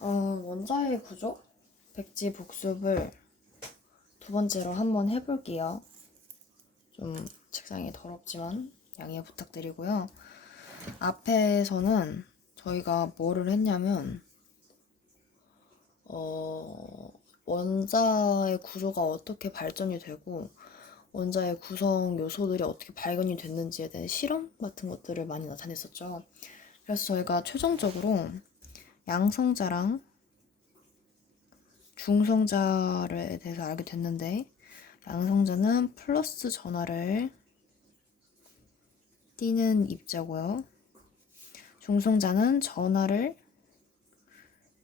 원자의 구조? 백지 복습을 두 번째로 한번 해볼게요. 좀 책상이 더럽지만 양해 부탁드리고요. 앞에서는 저희가 뭐를 했냐면 원자의 구조가 어떻게 발전이 되고 원자의 구성 요소들이 어떻게 발견이 됐는지에 대한 실험 같은 것들을 많이 나타냈었죠. 그래서 저희가 최종적으로 양성자랑 중성자에 대해서 알게 됐는데, 양성자는 플러스 전하를 띠는 입자고요. 중성자는 전하를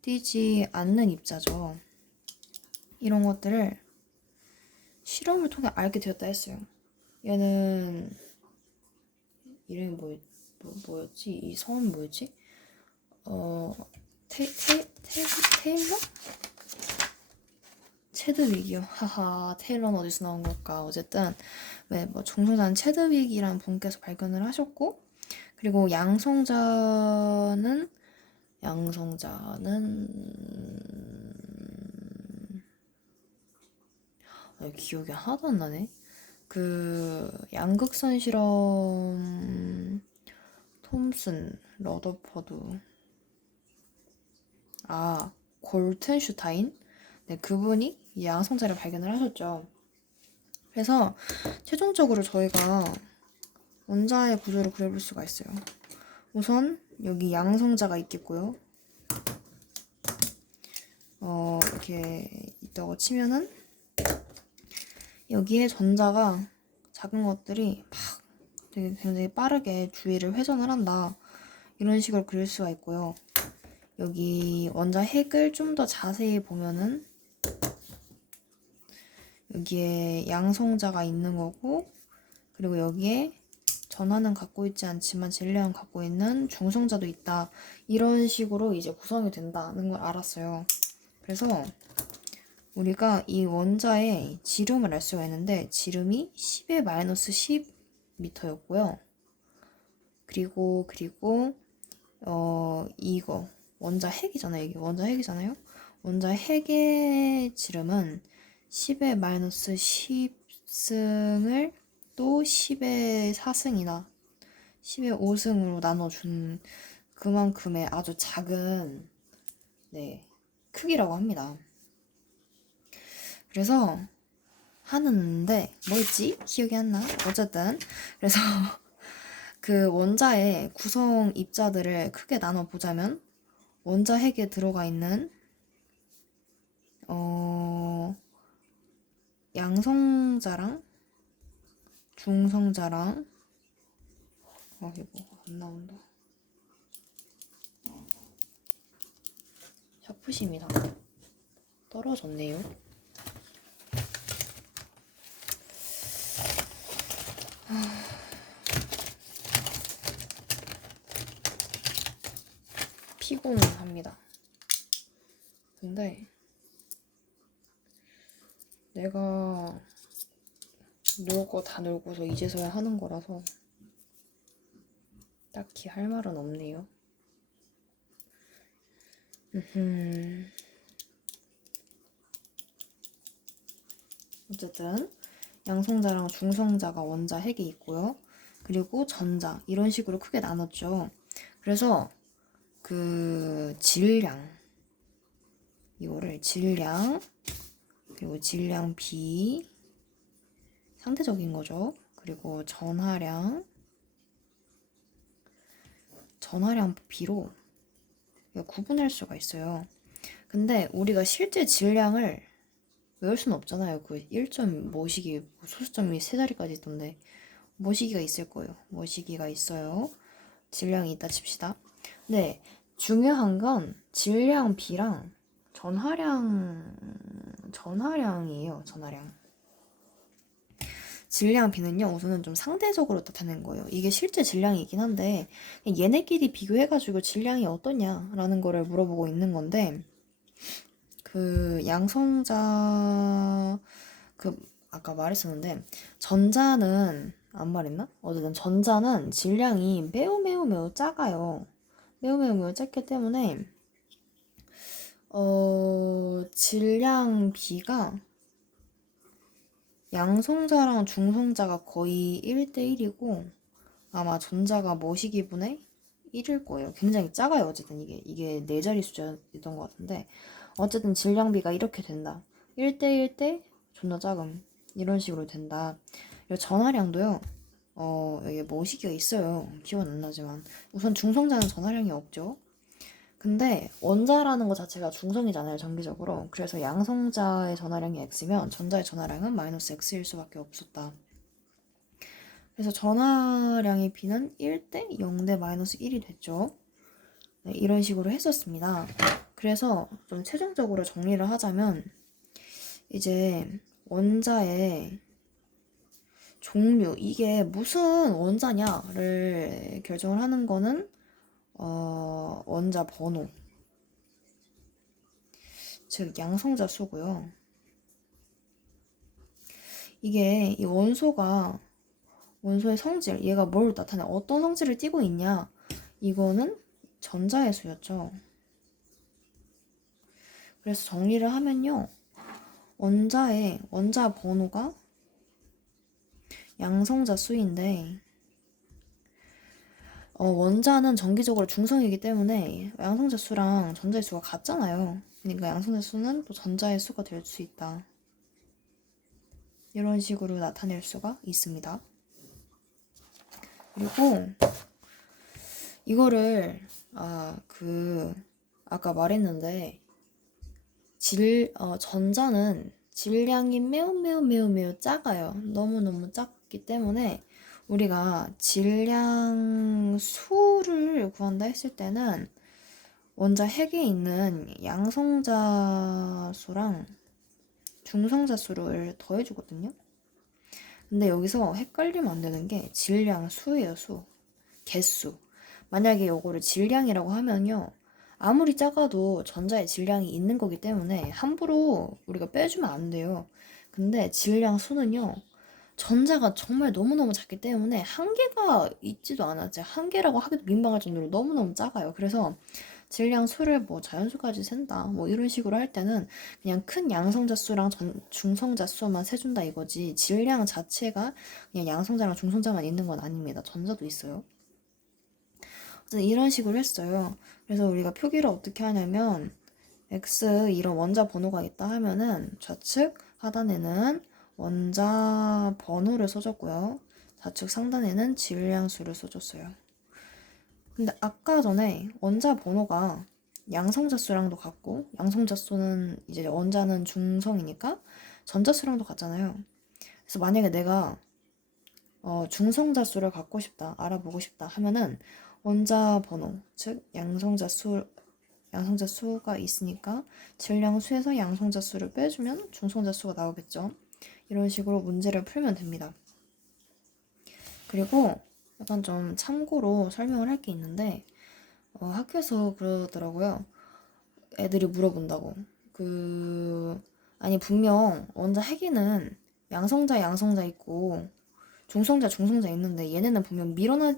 띠지 않는 입자죠. 이런 것들을 실험을 통해 알게 되었다 했어요. 얘는 이름이 뭐였지? 이 성은 뭐였지? 테일러? 체드윅이요. 하하, 테일러는 어디서 나온 걸까? 어쨌든 중성자는 체드윅이라는 분께서 발견을 하셨고, 그리고 양성자는 기억이 하나도 안 나네. 그 양극선 실험 톰슨, 러더퍼드, 골튼슈타인? 네, 그분이 이 양성자를 발견을 하셨죠. 그래서 최종적으로 저희가 원자의 구조를 그려볼 수가 있어요. 우선 여기 양성자가 있겠고요. 이렇게 있다고 치면은 여기에 전자가 작은 것들이 막 되게 굉장히 빠르게 주위를 회전을 한다. 이런 식으로 그릴 수가 있고요. 여기 원자 핵을 좀 더 자세히 보면은 여기에 양성자가 있는 거고, 그리고 여기에 전하는 갖고 있지 않지만 질량은 갖고 있는 중성자도 있다. 이런 식으로 이제 구성이 된다는 걸 알았어요. 그래서 우리가 이 원자의 지름을 알 수가 있는데, 지름이 10의 마이너스 10m였고요. 그리고 이거 원자 핵이잖아요. 이게 원자 핵이잖아요. 원자 핵의 지름은 10의 마이너스 10승을 또 10의 4승이나 10의 5승으로 나눠준 그만큼의 아주 작은 크기라고 합니다. 그래서 하는데 뭐였지? 기억이 안 나. 어쨌든 그래서 그 원자의 구성 입자들을 크게 나눠 보자면 원자 핵에 들어가 있는 양성자랑 중성자랑 이거 안 나온다. 샤프심이다. 떨어졌네요. 피곤합니다. 근데 내가 놀 거 다 놀고서 이제서야 하는 거라서 딱히 할 말은 없네요. 어쨌든 양성자랑 중성자가 원자 핵에 있고요. 그리고 전자 이런 식으로 크게 나눴죠. 그래서 그 질량, 이거를 질량, 그리고 질량 B 상대적인 거죠. 그리고 전하량 B로 구분할 수가 있어요. 근데 우리가 실제 질량을 외울 수는 없잖아요. 그 1점 뭐시기 소수점이 3자리까지 있던데 뭐시기가 있을 거예요. 뭐시기가 있어요. 질량이 있다 칩시다. 네, 중요한 건 질량 B랑 전하량이에요. 전하량. 질량 B는요, 우선은 좀 상대적으로 나타낸 거예요. 이게 실제 질량이긴 한데 얘네끼리 비교해가지고 질량이 어떠냐라는 거를 물어보고 있는 건데, 그 양성자 아까 말했었는데 전자는 안 말했나? 어쨌든 전자는 질량이 매우 작아요. 매우 작기 때문에 질량 비가 양성자랑 중성자가 거의 1대1이고 아마 전자가 머시기분의 1일 거예요. 굉장히 작아요. 어쨌든 이게 네 자리 숫자였던 것 같은데 어쨌든 질량비가 이렇게 된다. 1대1 대 존나 작음 이런 식으로 된다. 그리고 전하량도요. 여기 머시기가 있어요. 기억은 안 나지만 우선 중성자는 전하량이 없죠. 근데 원자라는 것 자체가 중성이잖아요. 전기적으로. 그래서 양성자의 전하량이 x면 전자의 전하량은 마이너스 x일 수밖에 없었다. 그래서 전하량의 b는 1대 0대 마이너스 1이 됐죠. 네, 이런 식으로 했었습니다. 그래서 좀 최종적으로 정리를 하자면 이제 원자의 종류, 이게 무슨 원자냐를 결정을 하는 거는 원자 번호, 즉 양성자 수고요. 이게 이 원소의 성질, 얘가 뭘 나타내, 어떤 성질을 띠고 있냐, 이거는 전자의 수였죠. 그래서 정리를 하면요, 원자 번호가 양성자 수인데 원자는 정기적으로 중성이기 때문에 양성자 수랑 전자의 수가 같잖아요. 그러니까 양성자 수는 또 전자의 수가 될 수 있다. 이런 식으로 나타낼 수가 있습니다. 그리고 이거를 아까 말했는데 전자는 질량이 매우 작아요. 너무너무 작기 때문에 우리가 질량 수를 구한다 했을 때는 원자 핵에 있는 양성자 수랑 중성자 수를 더해주거든요. 근데 여기서 헷갈리면 안 되는 게 질량 수예요, 수. 개수. 만약에 요거를 질량이라고 하면요. 아무리 작아도 전자의 질량이 있는 거기 때문에 함부로 우리가 빼주면 안 돼요. 근데 질량 수는요. 전자가 정말 너무너무 작기 때문에 한계가 있지도 않았지. 한계라고 하기도 민망할 정도로 너무너무 작아요. 그래서 질량 수를 뭐 자연수까지 센다. 뭐 이런 식으로 할 때는 그냥 큰 양성자 수랑 중성자 수만 세준다 이거지. 질량 자체가 그냥 양성자랑 중성자만 있는 건 아닙니다. 전자도 있어요. 이런 식으로 했어요. 그래서 우리가 표기를 어떻게 하냐면 X 이런 원자 번호가 있다 하면은 좌측 하단에는 원자 번호를 써줬고요. 좌측 상단에는 질량수를 써줬어요. 근데 아까 전에 원자 번호가 양성자수랑도 같고 양성자수는 이제 원자는 중성이니까 전자수랑도 같잖아요. 그래서 만약에 내가 중성자수를 갖고 싶다, 알아보고 싶다 하면은 원자 번호, 즉 양성자수가 있으니까 질량수에서 양성자수를 빼주면 중성자수가 나오겠죠. 이런 식으로 문제를 풀면 됩니다. 그리고 약간 좀 참고로 설명을 할 게 있는데 학교에서 그러더라고요. 애들이 물어본다고. 아니 분명 원자 핵에는 양성자 있고 중성자 있는데 얘네는 분명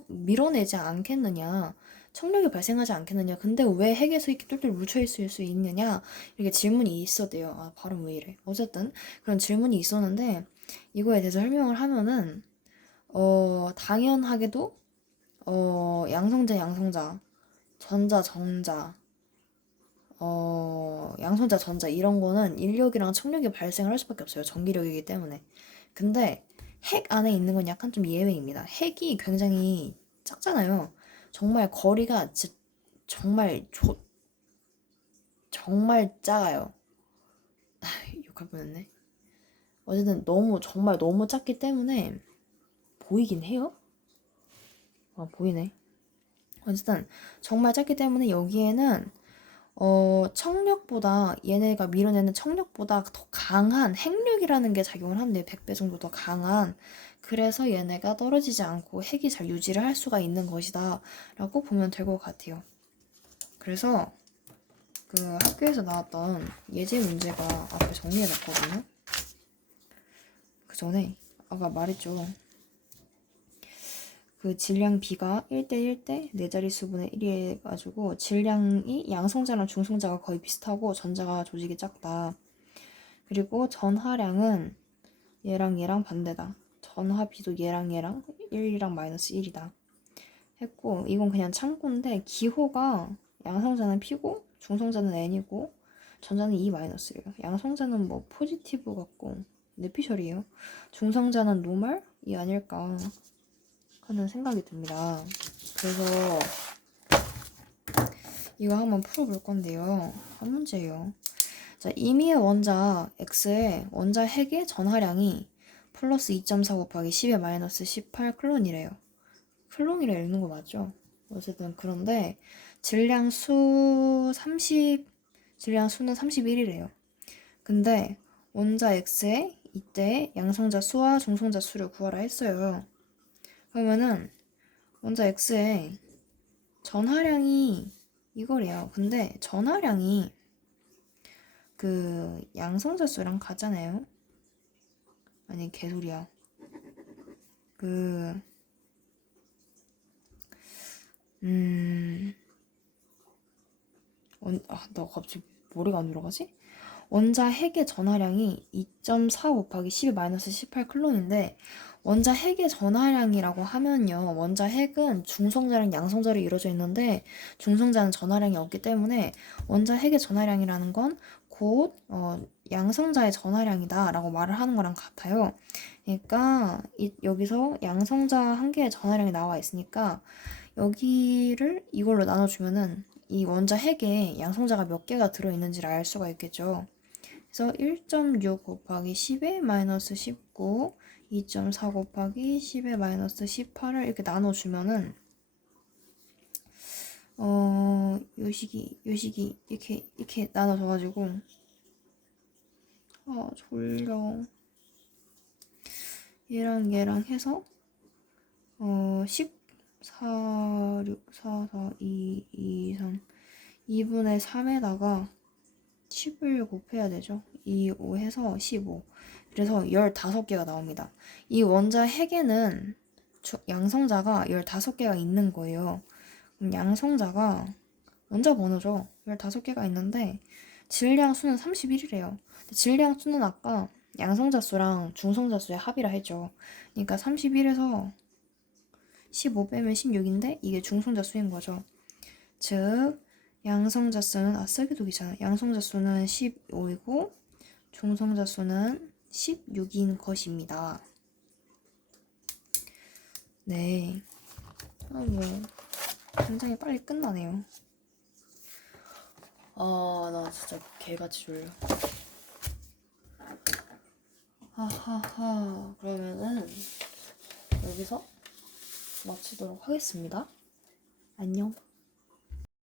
밀어내지 않겠느냐, 청력이 발생하지 않겠느냐, 근데 왜 핵에서 이렇게 똘똘 뭉쳐있을 수 있느냐, 이렇게 질문이 있었대요. 아, 발음 왜 이래. 어쨌든 그런 질문이 있었는데 이거에 대해서 설명을 하면은 당연하게도 양성자, 전자, 정자, 양성자, 전자 이런 거는 인력이랑 청력이 발생을 할 수밖에 없어요. 전기력이기 때문에. 근데 핵 안에 있는 건 약간 좀 예외입니다. 핵이 굉장히 작잖아요. 정말 거리가 정말 정말 작아요. 욕할 뻔했네. 어쨌든 정말 너무 작기 때문에 보이긴 해요. 보이네. 어쨌든 정말 작기 때문에 여기에는 청력보다 얘네가 밀어내는 청력보다 더 강한 핵력이라는 게 작용을 하는데 100배 정도 더 강한, 그래서 얘네가 떨어지지 않고 핵이 잘 유지를 할 수가 있는 것이다 라고 보면 될 것 같아요. 그래서 그 학교에서 나왔던 예제 문제가 앞에 정리해놨거든요. 그 전에 아까 말했죠. 그 질량 B가 1대1대 4자릿수분의 1이 해가지고 질량이 양성자랑 중성자가 거의 비슷하고 전자가 조직이 작다. 그리고 전하량은 얘랑 반대다. 전하 B도 얘랑 1이랑 마이너스 1이다. 했고 이건 그냥 참고인데 기호가 양성자는 P고 중성자는 N이고 전자는 E-래요. 양성자는 뭐 포지티브 같고 네피셜이에요. 중성자는 노멀이 아닐까 하는 생각이 듭니다. 그래서 이거 한번 풀어볼 건데요. 한 문제예요. 자, 임의의 원자 X의 원자 핵의 전하량이 플러스 2.4 곱하기 10의 마이너스 18 클론이래요. 클론이라 읽는 거 맞죠? 어쨌든 그런데 질량 수는 31이래요. 근데 원자 X의 이때 양성자 수와 중성자 수를 구하라 했어요. 그러면은 원자 X의 전하량이 이거래요. 근데 전하량이 그 양성자 수랑 같잖아요. 아니 개소리야. 나 갑자기 머리가 안 돌아가지? 원자 핵의 전하량이 2.4 곱하기 10의 마이너스 18 클론인데 원자 핵의 전하량이라고 하면요. 원자 핵은 중성자랑 양성자로 이루어져 있는데 중성자는 전하량이 없기 때문에 원자 핵의 전하량이라는 건 곧 양성자의 전하량이다 라고 말을 하는 거랑 같아요. 그러니까 여기서 양성자 한 개의 전하량이 나와 있으니까 여기를 이걸로 나눠주면은 이 원자 핵에 양성자가 몇 개가 들어있는지를 알 수가 있겠죠. 그래서 1.6 곱하기 10의 마이너스 19, 2.4 곱하기 10의 마이너스 18을 이렇게 나눠주면은 요식이 이렇게 나눠져가지고 졸려. 얘랑 해서 14, 6, 4, 4, 2, 2, 3 2분의 3에다가 10을 곱해야 되죠. 2, 5 해서 15. 그래서 15개가 나옵니다. 이 원자 핵에는 양성자가 15개가 있는 거예요. 그럼 양성자가 원자 번호죠. 15개가 있는데 질량 수는 31이래요. 질량 수는 아까 양성자 수랑 중성자 수의 합이라 했죠. 그러니까 31에서 15 빼면 16인데 이게 중성자 수인 거죠. 즉 양성자 수는 쓰기도 귀찮아. 양성자 수는 15이고 중성자 수는 16인 것입니다. 네. 뭐 굉장히 빨리 끝나네요. 나 진짜 개같이 졸려. 하하하. 그러면은 여기서 마치도록 하겠습니다. 안녕.